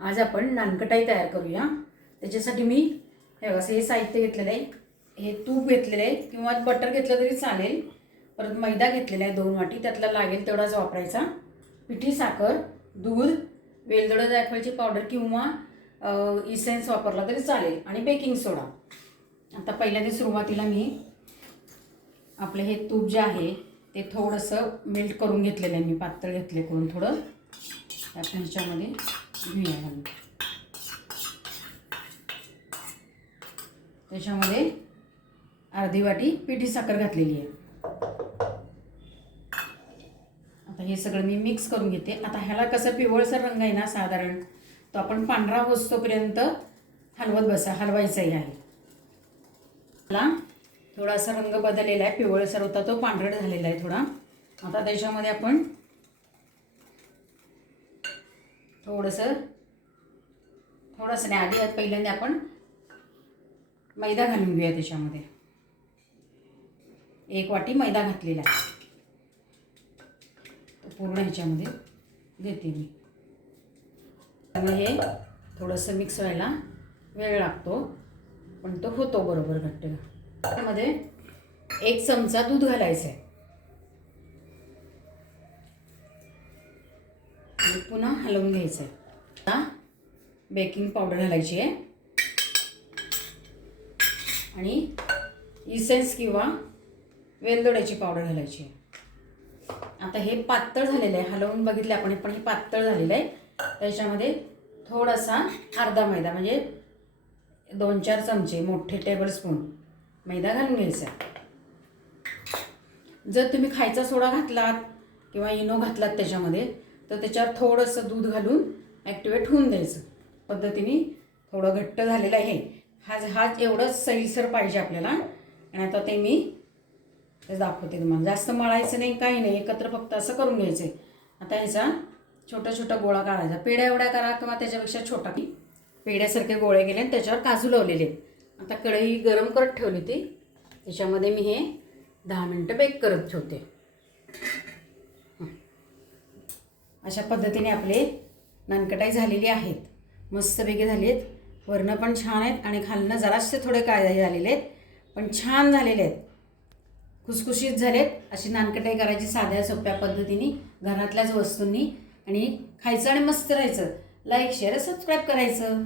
आज आपण नानकटाई तयार करूया। त्याच्यासाठी मी हे साहित्य घेतलेलं आहे। हे तूप घेतलेलं आहे किंवा बटर घेतलं तरी चालेल। परत मैदा घेतलेला आहे 2 वाटी, त्यातला लागेल तेवढाच वापरायचा। पिठी साखर, दूध, वेलदोडा जायफळची पावडर किंवा इसेन्स वापरला तरी चालेल आणि बेकिंग सोडा। आता पहिल्यांदा सुरुवातीला मी आपले हे तूप जे आहे ते थोडंसं मेल्ट करून घेतलेलं आहे। मी पातळ घेतले करून थोडं आपण ह्याच्यामध्ये घेऊया। त्याच्यामध्ये अर्धी वाटी पिठी साखर घातलेली आहे। आता हे सगळं मी मिक्स करून घेते। आता ह्याला कसं पिवळसर रंग आहे ना साधारण, तो आपण पांढरा होईपर्यंत हलवायचा आहे। मला थोडासा रंग बदललेला आहे, पिवळसर होता तो पांढरट झालेला आहे थोडा। आता त्याच्यामध्ये आपण थोडंसं नाही, आधी पहिल्यांदा आपण मैदा घालून घेऊया। त्याच्यामध्ये 1 वाटी मैदा घातलेला आहे, तो पूर्ण ह्याच्यामध्ये देते मी। हे थोडंसं मिक्स व्हायला वेळ लागतो, पण तो होतो बरोबर घट्ट। त्यामध्ये 1 चमचा दूध घालायचं आहे आणि पुन्हा हलवून घ्यायचं आहे। आता बेकिंग पावडर घालायची आहे आणि इसेन्स किंवा वेलदोड्याची पावडर घालायची आहे। आता हे पातळ झालेलं आहे, हलवून बघितले आपण, पण हे पातळ झालेलं आहे। त्याच्यामध्ये थोडासा अर्धा मैदा म्हणजे 2-4 चमचे मोठे टेबलस्पून मैदा घालून घ्यायचा आहे। जर तुम्ही खायचा सोडा घातलात किंवा इनो घातलात त्याच्यामध्ये, तर त्याच्यावर थोडंसं दूध घालून ॲक्टिवेट होऊन द्यायचं। पद्धतीने थोडं घट्ट झालेलं आहे। हा एवढंच सैलसर पाहिजे आपल्याला। आणि आता ते मी दाखवते तुम्हाला। जास्त मळायचं नाही, काही नाही, एकत्र फक्त असं करून घ्यायचं आहे। आता ह्याचा छोटा गोळा काढायचा, पेढ्या एवढ्या करा किंवा त्याच्यापेक्षा छोटा। पेढ्यासारखे गोळे केले आणि त्याच्यावर काजू लावलेले। आता कढई गरम करत ठेवली ती, त्याच्यामध्ये मी हे 10 मिनिटं बेक करत ठेवते। अशा पद्धतीने आपले नानकटाई झालेली आहेत, मस्तपैकी झाली आहेत। वरनं पण छान आहेत आणि खालनं जरासे थोडे काळे झालेले आहेत, पण छान झालेले आहेत, खुसखुशीत झालेत। अशी नानकटाई करायची साध्या सोप्या पद्धतीने घरातल्याच वस्तूंनी, आणि खायचं आणि मस्त राहायचं। लाईक, शेअर, सबस्क्राईब करायचं।